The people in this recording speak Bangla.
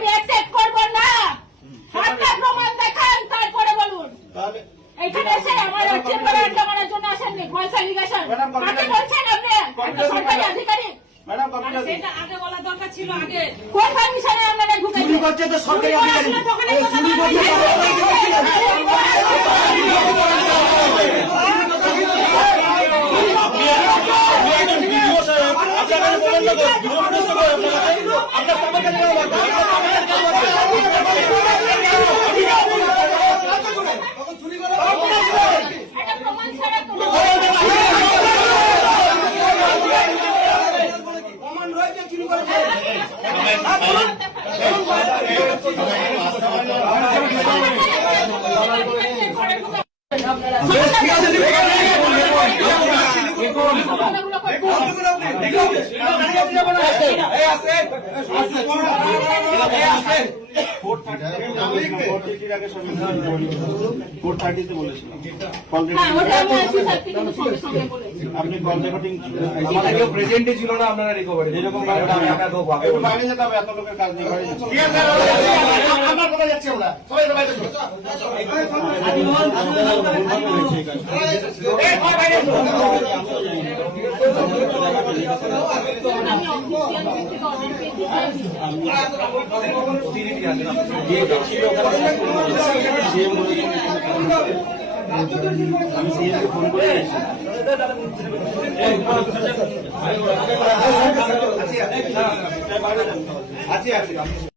আমি অ্যাকসেপ্ট করব না। আপনার প্রমাণ দেখান, তারপরে বলুন। এখানে এসে আমার চেম্বারে আড্ডা মারার জন্য আসেননি। ফলস অ্যালিগেশন কাকে বলছেন আপনি? একটা সরকারি আধিকারিক। সেটা আগে বলা দরকার ছিল। আগে কোন পারমিশনে আপনারা ঢুকেছেন? চুরি করছে তো সরকারি আধিকারিক। এই চুরি করছে এটা প্রমাণ ছাড়া কোনো আপনি কল রেকর্ডিং আমাদের কেউ প্রেজেন্টই ছিল না, আপনারা রিকভারি যেরকম বাইরে যেতে হবে, এত লোকের কাজ নেই বাইরে যেতে হবে। আমরা কোথায় যাচ্ছি? আমরা সবাই বাইরে চলো। আমি সিএমকে ফোন করে আছি